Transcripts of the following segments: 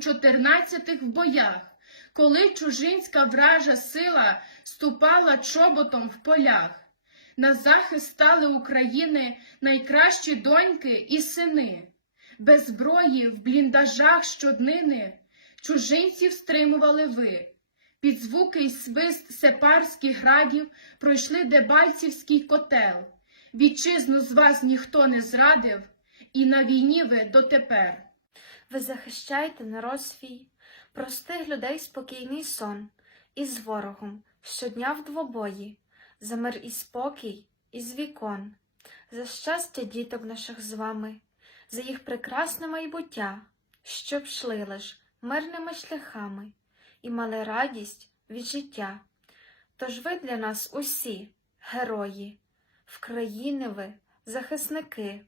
чотирнадцятих в боях, коли чужинська вража сила ступала чоботом в полях. На захист стали України найкращі доньки і сини. Без зброї в бліндажах щоднини чужинців стримували ви. Під звуки й свист сепарських градів пройшли Дебальцівський котел. Вітчизну з вас ніхто не зрадив, і на війні ви дотепер. Ви захищаєте народ свій, простих людей спокійний сон, і з ворогом щодня в двобої, за мир і спокій із вікон, за щастя діток наших з вами, за їх прекрасне майбуття, щоб шли лиш мирними шляхами і мали радість від життя. Тож ви для нас усі герої, в країни ви захисники,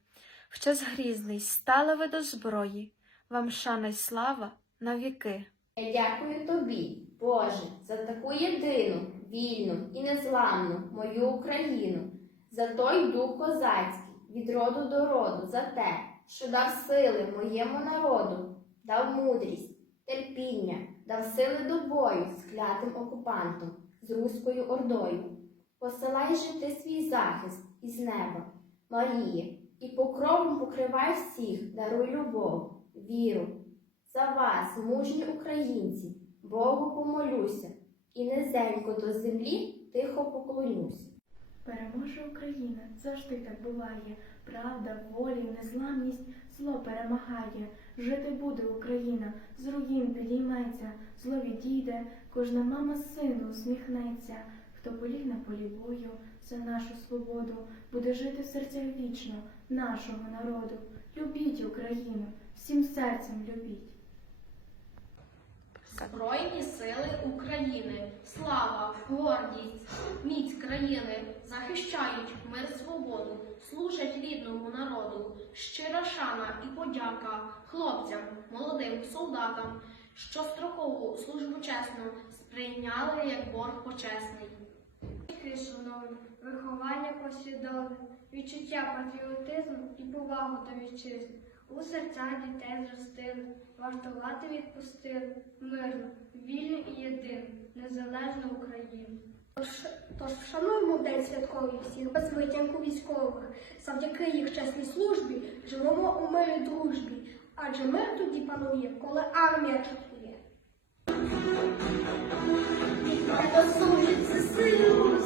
в час грізний стали ви до зброї, вам шана й слава на віки. Я дякую тобі, Боже, за таку єдину, вільну і незламну мою Україну, за той дух козацький від роду до роду, за те, що дав сили моєму народу, дав мудрість, терпіння, дав сили до бою з клятим окупантом, з руською ордою. Посилай же ти свій захист із неба, Маріє, і покровом покривай всіх, даруй любов, віру. За вас, мужні українці, Богу помолюся, і низенько до землі тихо поклонюся. Переможе Україна, завжди так буває. Правда, воля і незламність зло перемагає. Жити буде Україна, з руїн підійметься, зло відійде, кожна мама сину усміхнеться. Хто на полі бою за нашу свободу, буде жити в серцях вічно нашого народу. Любіть Україну, всім серцем любіть. Збройні сили України, слава, гордість, міць країни захищають мир свободу, служать рідному народу, щира шана і подяка хлопцям, молодим солдатам, що строкову службу чесну сприйняли як борг почесний. Батьки шановні, виховання послідовне, відчуття патріотизму і повагу до вітчизни. У серця дітей зростили, вартувати відпустили, мирно, вільну і єдину, незалежну Україну. Тож, тож вшануємо день святковий всіх без витягку військових. Завдяки їх чесній службі живемо у мирі дружбі. Адже мир тоді панує, коли армія чатує. Хто служить за силу, за силу,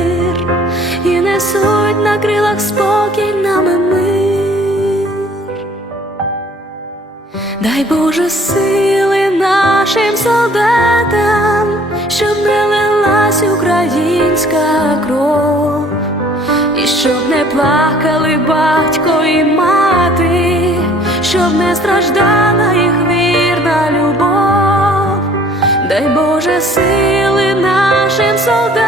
несуть на крилах спокій нами мир. Дай Боже сили нашим солдатам, щоб не лилась українська кров, і щоб не плакали батько і мати, щоб не страждала їх вірна любов. Дай Боже сили нашим солдатам.